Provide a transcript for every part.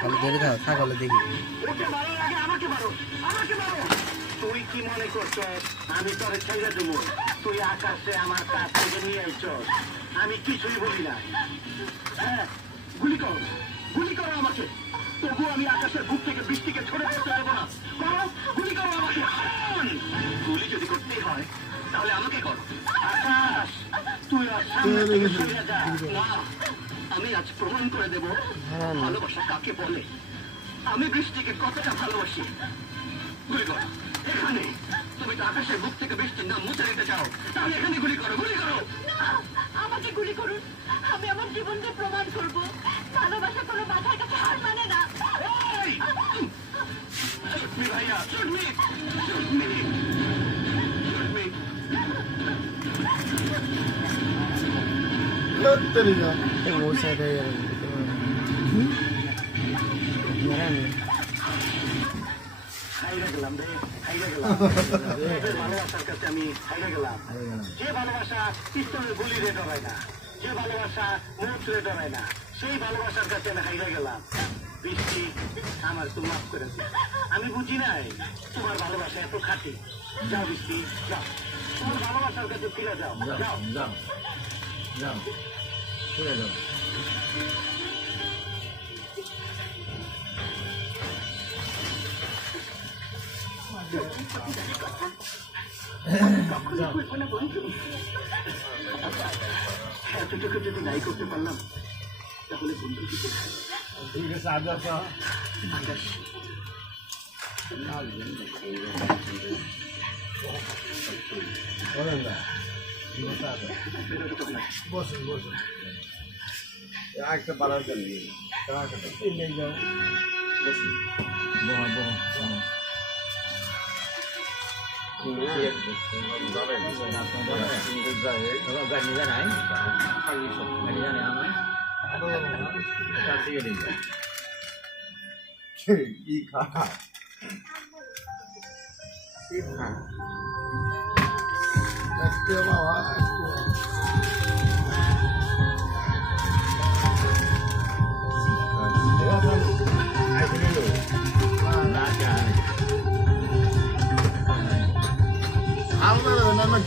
খালি ধরে থাকো ছাগলে দেখি ওকে ভালো লাগে আমাকে মারো তুই কি মনে করছো আমি তোরে ছেড়ে দেবো তুই আকাশে আমার কাছ থেকে নিয়ে আইছস আমি কিছুই বলি না হ্যাঁ গুলি করো আমাকে তবু আমি আকাশের বুক থেকে বৃষ্টিকে ছড়ে পড়তে দেবো না করো গুলি করো আমাকে গুলি যদি করতেই হয় তাহলে আমাকে করো আকাশ তুই আর সামনে থেকে সরে যা না আমি আজ প্রমাণ করে দেব ভালোবাসা কাকে বলে আমি বৃষ্টিকে কতটা ভালোবাসি গুলি করো এখানে তুমি তো আকাশের বুক থেকে বৃষ্টির নাম মুছে দিতে চাও তাহলে এখানে গুলি করো আমাকে গুলি করুন আমি আমার জীবনকে প্রমাণ করব ভালোবাসা কোনো মাথার কাছে হার মানে না ভাইয়া ওর সাইড হয়ে যাবে ভালোবাসার কাছে আমি হাইরে গেলাম যে ভালোবাসা পিস্তলের গুলি রে ডরায় না যে ভালোবাসা মুখ রে ডরায় না সেই ভালোবাসার কাছে আমি হাইরে গেলাম বৃষ্টি আমার তো মাফ করে দিই আমি বুঝি নাই তোমার ভালোবাসা এত খাঁটি যাও বৃষ্টি যাও তোমার ভালোবাসার কাছে ফিরে যাও যাও যাও যাও ফিরে যাও এতটুকু যদি নাই করতে পারলাম তাহলে বন্ধু দিতে বসুন একটা পালার জন্য বসুন কি খা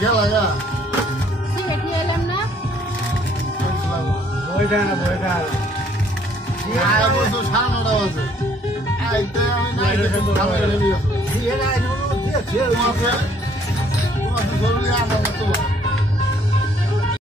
খেলা সিগারেট নিয়ে এলাম না বইটা না বইটা সাড়ে 9টা বাজে দিয়ে তোমাকে জরুরি আমার